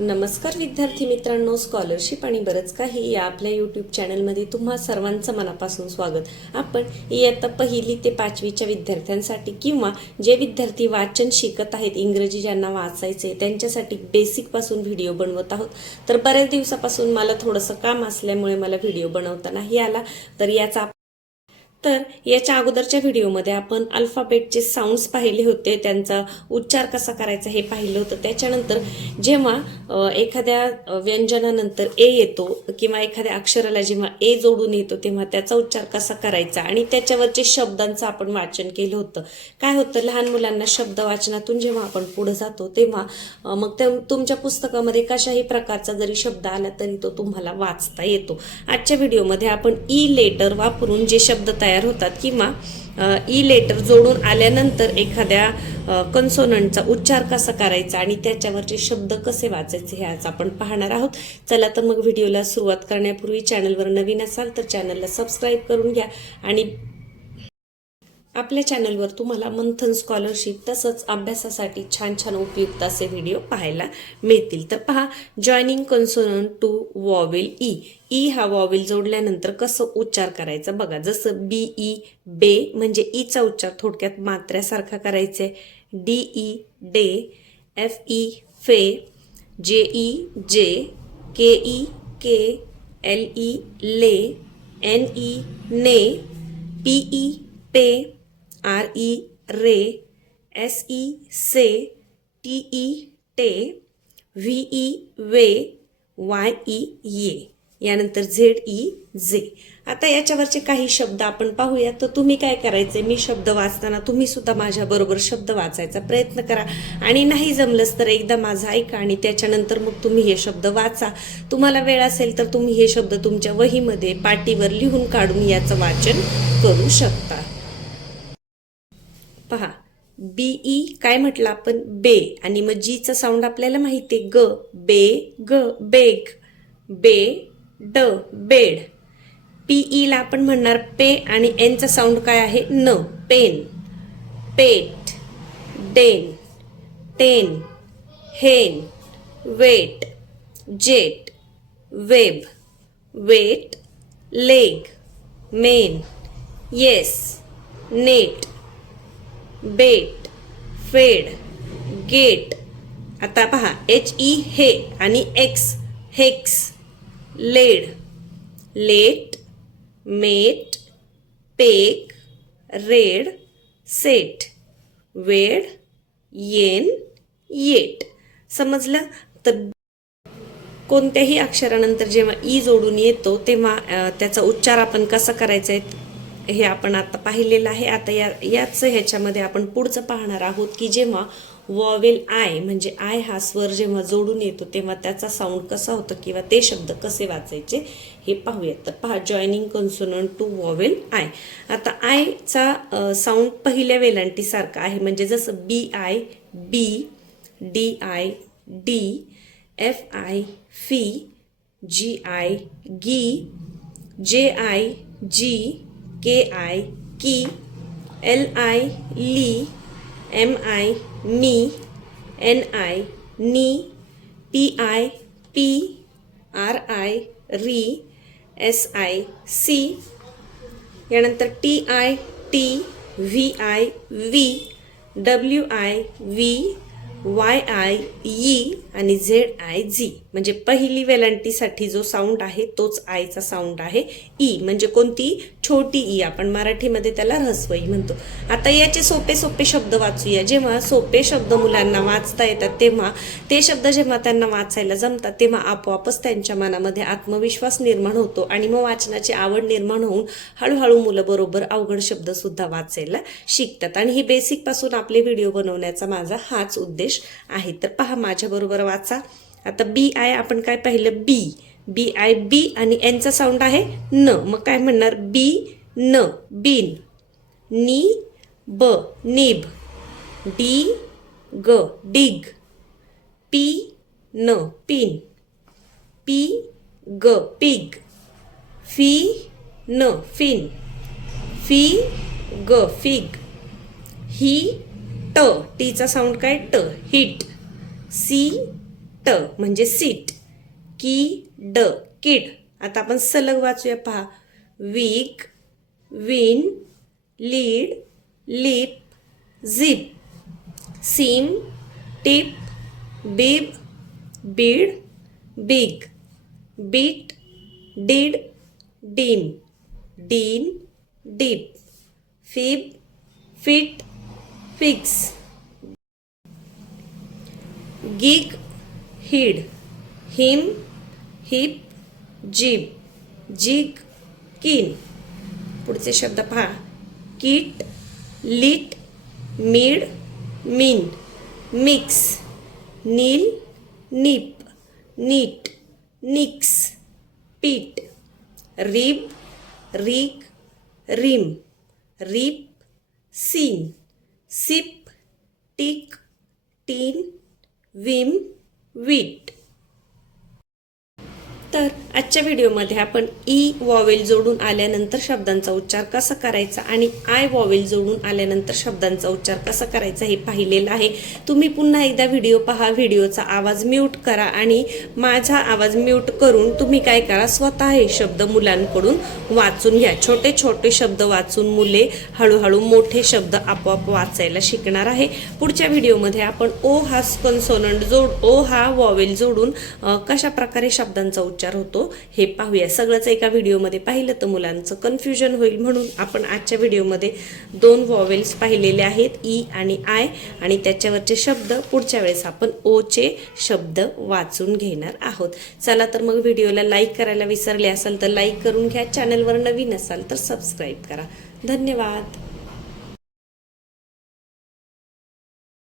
नमस्कार विद्यार्थी मित्रांनो, स्कॉलरशिप आणि बरंच काही या आपल्या यूट्यूब चॅनलमध्ये तुम्हा सर्वांचं मनापासून स्वागत. आपण इयत्ता पहिली ते 5वीच्या विद्यार्थ्यांसाठी किंवा जे विद्यार्थी वाचन शिकत आहेत, इंग्रजी ज्यांना वाचायचे त्यांच्यासाठी बेसिकपासून व्हिडिओ बनवत आहोत. तर बऱ्याच दिवसापासून मला थोडंसं काम असल्यामुळे मला व्हिडिओ बनवता नाही आला. तर याच्या अगोदरच्या व्हिडिओमध्ये आपण अल्फाबेटचे साऊंड्स पाहिले होते, त्यांचा उच्चार कसा करायचा हे पाहिलं होतं. त्याच्यानंतर जेव्हा एखाद्या व्यंजनानंतर ए येतो किंवा एखाद्या अक्षराला जेव्हा ए जोडून येतो तेव्हा त्याचा उच्चार कसा करायचा आणि त्याच्यावरचे शब्दांचं आपण वाचन केलं होतं. काय होतं, लहान मुलांना शब्द वाचनातून जेव्हा आपण पुढे जातो तेव्हा मग तुमच्या पुस्तकामध्ये कशाही प्रकारचा जरी शब्द आला तरी तो तुम्हाला वाचता येतो. आजच्या व्हिडिओमध्ये आपण ई लेटर वापरून जे शब्द तयार होतात किंवा ई लेटर जोडून आल्यानंतर एखाद्या कन्सोनंटचा उच्चार कसा करायचा आणि त्याच्यावरचे शब्द कसे वाचायचे हे आज आपण पाहणार आहोत. चला तर मग व्हिडिओला सुरुवात करण्यापूर्वी चॅनलवर नवीन असाल तर चॅनलला सबस्क्राईब करून घ्या आणि आपल्या चॅनलवर तुम्हाला मंथन स्कॉलरशिप तसंच अभ्यासासाठी छान छान उपयुक्त असे व्हिडिओ पाहायला मिळतील. तर पहा, joining consonant to vowel E. E हा वॉवेल जोडल्यानंतर कसं उच्चार करायचा बघा. जसं बी ई बे म्हणजे ईचा उच्चार थोडक्यात मात्र्यासारखा करायचा आहे. D E day, F E फे, जे ई जे, के ई के, एल ई ले, एन ई ने, पी ई पे, आर ई रे, एस ई से, टी ई टे, व्ही ई वे, वाय ई ये, यानंतर झेड ई जे. आता याच्यावरचे काही शब्द आपण पाहूया. तर तुम्ही काय करायचे, मी शब्द वाचताना तुम्ही सुद्धा माझ्याबरोबर शब्द वाचायचा प्रयत्न करा आणि नाही जमलंच तर एकदा माझं ऐका आणि त्याच्यानंतर मग तुम्ही हे शब्द वाचा. तुम्हाला वेळ असेल तर तुम्ही हे शब्द तुमच्या वहीमध्ये पाटीवर लिहून काढून याचं वाचन करू शकता. पहा, बीई काय म्हटलं आपण, बे, आणि मग जीचा साऊंड आपल्याला माहिती आहे, ग, बे ग, बेग, बे ड, बेड. पीई ला आपण म्हणणार पे आणि एनचा साऊंड काय आहे, न, pen, pet, den, ten, hen, wet, jet, web, wet, leg, men, yes, net, bet, fed, get. आता पहा, एच ई हे आणि X, hex, led, let, met, peck, red, set, wed, yen, eight. समजलं? तर कोणत्याही अक्षरानंतर जेव्हा ई जोडून येतो तेव्हा त्याचा उच्चार आपण कसा करायचा आहे हे आपण आता पाहिलेलं आहे. आता याच ह्याच्यामध्ये आपण पुढचं पाहणार आहोत की जेव्हा वॉवेल आय म्हणजे आय हा स्वर जेव्हा जोडून येतो तेव्हा त्याचा साऊंड कसा होतो किंवा ते शब्द कसे वाचायचे हे पाहूयात. तर पहा, joining consonant to vowel I. आता आयचा साऊंड पहिल्या वेलांटीसारखा आहे, म्हणजे जसं B I bi, D I di, F I fi, G I gi, J I ji, K I ki, L I li, M I mi, N I ni, P I pi, R I ri, S I si, यानंतर T I ti, V I vi, W I wi, Y I E आणि Z I जी. म्हणजे पहिली वेलांटीसाठी जो sound आहे तोच आयचा sound आहे. E म्हणजे कोणती, छोटी ई, आपण मराठीमध्ये त्याला ऱ्हस्व ई म्हणतो. आता याचे सोपे सोपे शब्द वाचूया. जेव्हा सोपे शब्द मुलांना वाचता येतात तेव्हा ते शब्द जेव्हा त्यांना वाचायला जमतात तेव्हा आपोआपच त्यांच्या मनामध्ये आत्मविश्वास निर्माण होतो आणि मग वाचनाची आवड निर्माण होऊन हळूहळू मुलं बरोबर अवघड शब्द सुद्धा वाचायला शिकतात. आणि ही बेसिक पासून आपले व्हिडिओ बनवण्याचा माझा हाच उद्देश आहे. तर पहा, माझ्या बरोबर वाचा. आता बी आय आपण काय पाहिलं, बी, बी आय बी आणि एनचा साऊंड आहे न, मग काय म्हणणार, बी न, बीन, नी ब, निब, डी ग, डिग, पी न, पिन, पी ग, पिग, फी न, फिन, फी ग, फिग, ही ट, टीचा साऊंड काय, ट, हिट, सी ट म्हणजे सीट, की ड किड. आता आपण सलग वाचूया पहा. Wick, win, lid, lip, zip, sim, tip, bib, bid, big, bit, did, dim, din, dip, fib, fit, fix, gig, hid, him, hip, jib, jig, kin. पुढचे शब्द पहा. Kit, lit, mid, min, mix, nil, nip, nit, nix, pit, rib, rig, rim, rip, sin, sip, tick, tin, vim, wit. तर आजच्या व्हिडिओमध्ये आपण E vowel जोडून आल्यानंतर शब्दांचा उच्चार कसा करायचा आणि आय वॉवेल जोडून आल्यानंतर शब्दांचा उच्चार कसा करायचा हे पाहिलेलं आहे. तुम्ही पुन्हा एकदा व्हिडिओ पहा. व्हिडिओचा आवाज म्यूट करा आणि माझा आवाज म्यूट करून तुम्ही काय करा, स्वतः हे शब्द मुलांकडून वाचून घ्या. छोटे छोटे शब्द वाचून मुले हळूहळू मोठे शब्द आपोआप वाचायला शिकणार आहे. पुढच्या व्हिडिओमध्ये आपण ओ हा कन्सोनंट ओ हा वॉवेल जोडून कशा प्रकारे शब्दांचा उच्चार होतो हे पाहूया. सगळंच एका व्हिडिओमध्ये पाहिलं तर मुलांचं कन्फ्युजन होईल, म्हणून आपण आजच्या व्हिडिओमध्ये 2 वॉवेल्स पाहिलेले आहेत, ई आणि आय, आणि त्याच्यावरचे शब्द पुढच्या वेळेस आपण ओ चे शब्द वाचून घेणार आहोत. चला तर मग व्हिडिओला लाईक करायला विसरले असाल तर लाईक करून घ्या. चॅनलवर नवीन असाल तर सबस्क्राईब करा. धन्यवाद.